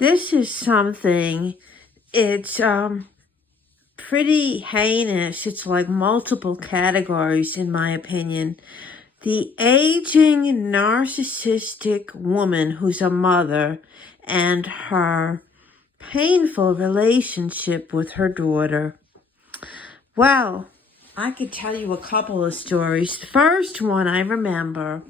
This is something, it's pretty heinous. It's like multiple categories, in my opinion. The aging narcissistic woman who's a mother and her painful relationship with her daughter. Well, I could tell you a couple of stories. The first one I remember,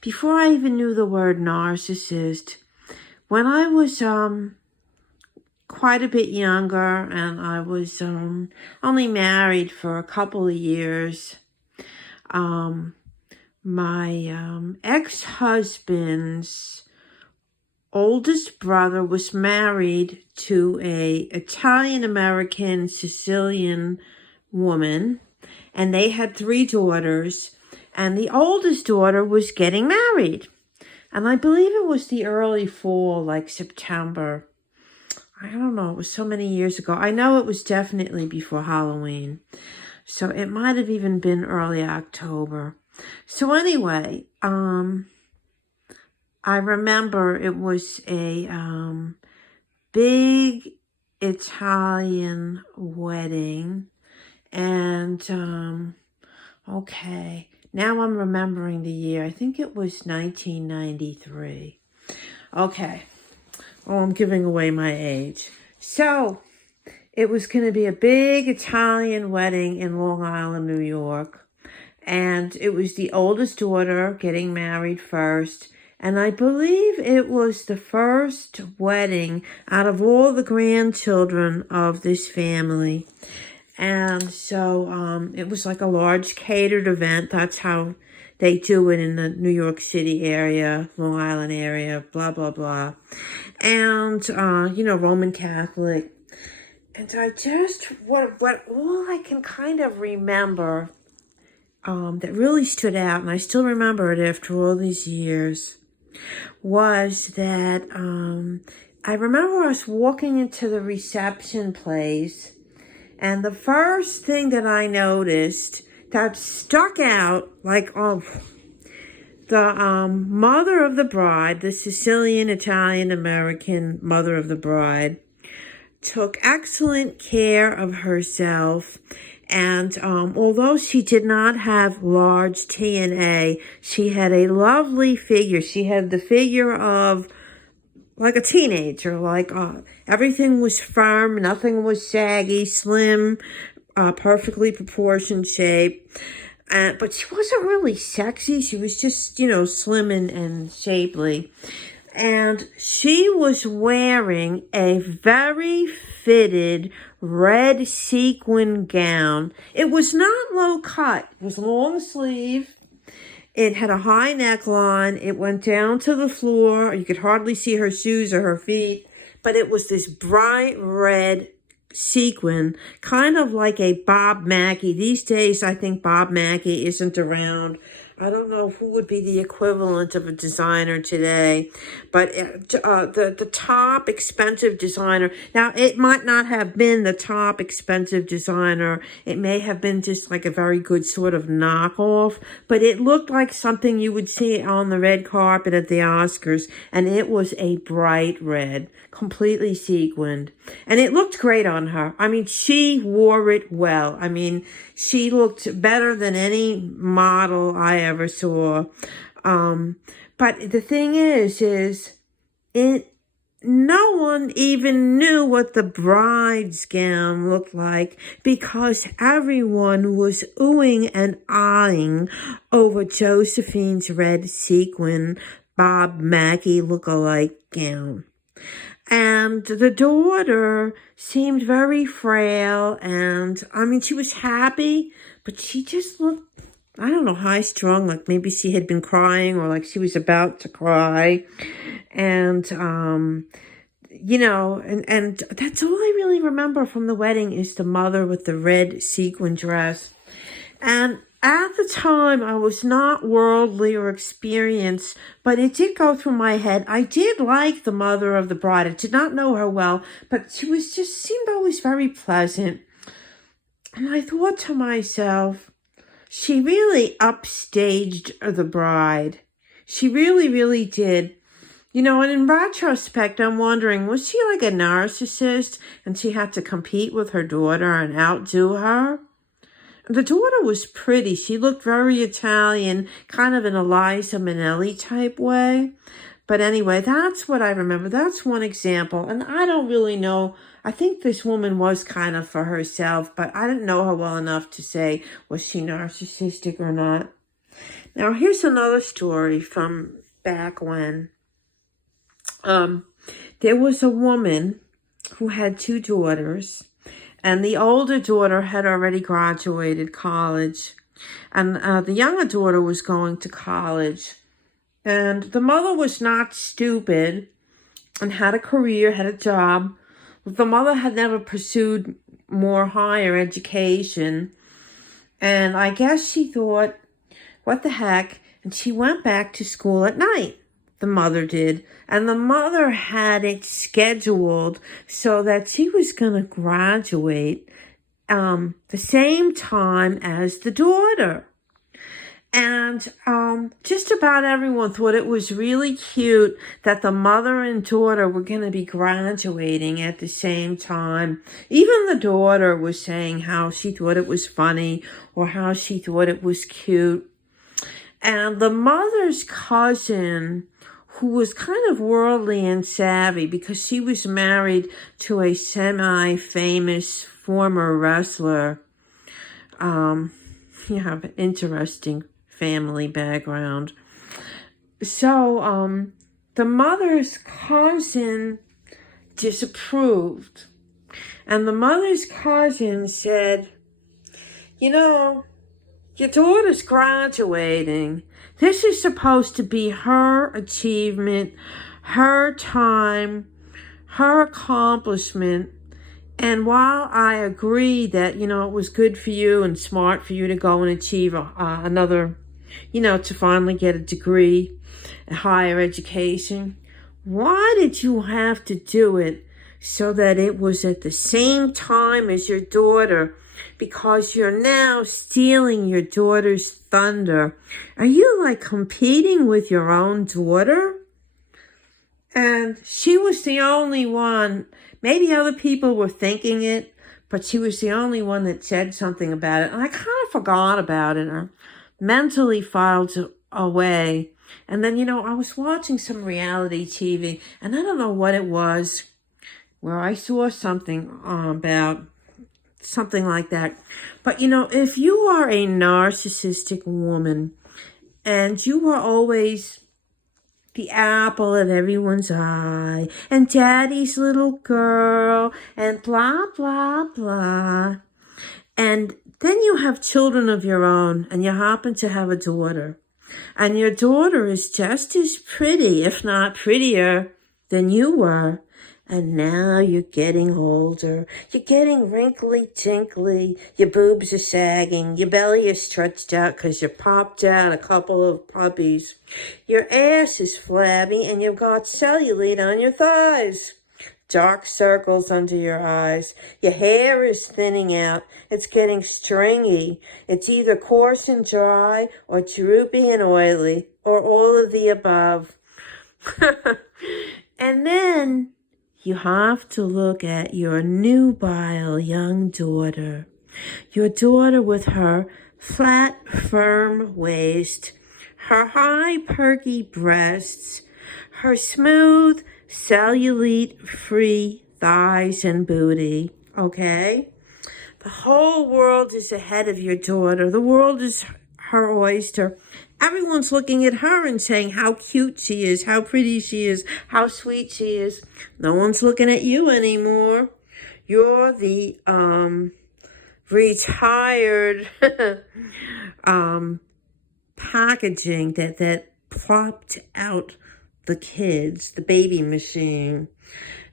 before I even knew the word narcissist, when I was quite a bit younger and I was only married for a couple of years, my ex-husband's oldest brother was married to a Italian-American Sicilian woman, and they had 3 daughters, and the oldest daughter was getting married. And I believe it was the early fall, like September. I don't know, it was so many years ago. I know it was definitely before Halloween. So it might have even been early October. So anyway, I remember it was a big Italian wedding. And, okay, now I'm remembering the year. I think it was 1993. Okay. Oh, I'm giving away my age. So, it was going to be a big Italian wedding in Long Island, New York. And it was the oldest daughter getting married first. And I believe it was the first wedding out of all the grandchildren of this family. And so it was like a large catered event. That's how they do it in the New York City area, Long Island area, blah, blah, blah. And, Roman Catholic. And I just, what all I can kind of remember that really stood out, and I still remember it after all these years, was that I remember us walking into the reception place. And the first thing that I noticed that stuck out, like, the mother of the bride, the Sicilian, Italian, American mother of the bride, took excellent care of herself. And although she did not have large TNA, she had a lovely figure. She had the figure of like a teenager, like everything was firm, nothing was saggy, slim, perfectly proportioned shape. But she wasn't really sexy. She was just, slim and shapely. And she was wearing a very fitted red sequin gown. It was not low cut. It was long sleeve. It had a high neckline. It went down to the floor. You could hardly see her shoes or her feet. But it was this bright red sequin, kind of like a Bob Mackie. These days, I think Bob Mackie isn't around. I don't know who would be the equivalent of a designer today, but the top expensive designer. Now, it might not have been the top expensive designer. It may have been just like a very good sort of knockoff, but it looked like something you would see on the red carpet at the Oscars, and it was a bright red, completely sequined, and it looked great on her. I mean, she wore it well. I mean, she looked better than any model I ever saw. But the thing is no one even knew what the bride's gown looked like because everyone was oohing and ahhing over Josephine's red sequin Bob Mackie look-alike gown. And the daughter seemed very frail, and I mean, she was happy, but she just looked, I don't know, high-strung, like maybe she had been crying or like she was about to cry. And, and that's all I really remember from the wedding is the mother with the red sequin dress. And at the time, I was not worldly or experienced, but it did go through my head. I did like the mother of the bride. I did not know her well, but she seemed always very pleasant. And I thought to myself, she really upstaged the bride. She really, really did. And in retrospect, I'm wondering, was she like a narcissist and she had to compete with her daughter and outdo her? The daughter was pretty. She looked very Italian, kind of an Eliza Minnelli type way. But anyway, that's what I remember. That's one example. And I don't really know. I think this woman was kind of for herself, but I didn't know her well enough to say, was she narcissistic or not? Now, here's another story from back when. There was a woman who had two daughters, and the older daughter had already graduated college, and the younger daughter was going to college. And the mother was not stupid and had a career, had a job. The mother had never pursued more higher education. And I guess she thought, what the heck? And she went back to school at night. The mother did. And the mother had it scheduled so that she was going to graduate the same time as the daughter. And just about everyone thought it was really cute that the mother and daughter were going to be graduating at the same time. Even the daughter was saying how she thought it was funny or how she thought it was cute. And the mother's cousin, who was kind of worldly and savvy because she was married to a semi-famous former wrestler, you have an interesting family background. So the mother's cousin disapproved. And the mother's cousin said, your daughter's graduating. This is supposed to be her achievement, her time, her accomplishment. And while I agree that, it was good for you and smart for you to go and achieve another, to finally get a degree, a higher education, why did you have to do it so that it was at the same time as your daughter? Because you're now stealing your daughter's thunder. Are you like competing with your own daughter? And she was the only one. Maybe other people were thinking it, but she was the only one that said something about it. And I kind of forgot about it or mentally filed it away. And then, I was watching some reality TV, and I don't know what it was, where I saw something about something like that. But, if you are a narcissistic woman and you are always the apple of everyone's eye and daddy's little girl and blah, blah, blah, and then you have children of your own and you happen to have a daughter, and your daughter is just as pretty, if not prettier, than you were. And now you're getting older. You're getting wrinkly-tinkly. Your boobs are sagging. Your belly is stretched out because you popped out a couple of puppies. Your ass is flabby and you've got cellulite on your thighs. Dark circles under your eyes. Your hair is thinning out. It's getting stringy. It's either coarse and dry or droopy and oily or all of the above. And then you have to look at your nubile young daughter. Your daughter with her flat, firm waist, her high, perky breasts, her smooth, cellulite-free thighs and booty, okay? The whole world is ahead of your daughter. The world is her oyster. Everyone's looking at her and saying how cute she is, how pretty she is, how sweet she is. No one's looking at you anymore. You're the retired packaging that plopped out the kids, the baby machine.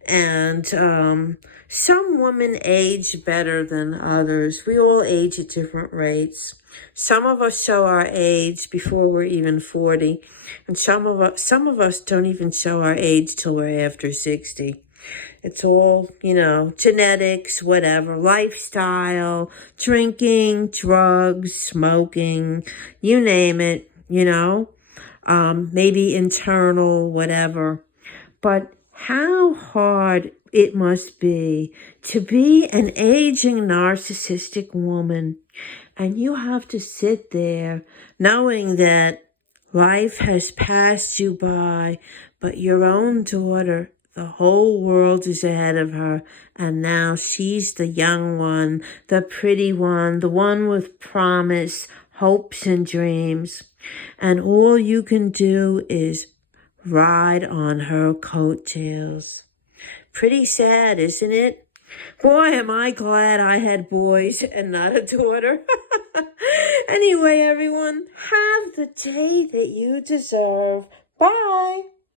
And some women age better than others. We all age at different rates. Some of us show our age before we're even 40, and some of us don't even show our age till we're after 60. It's all, genetics, whatever, lifestyle, drinking, drugs, smoking, you name it, maybe internal, whatever. But how hard it must be to be an aging narcissistic woman. And you have to sit there knowing that life has passed you by, but your own daughter, the whole world is ahead of her. And now she's the young one, the pretty one, the one with promise, hopes, and dreams. And all you can do is ride on her coattails. Pretty sad, isn't it? Boy, am I glad I had boys and not a daughter. Anyway, everyone, have the day that you deserve. Bye.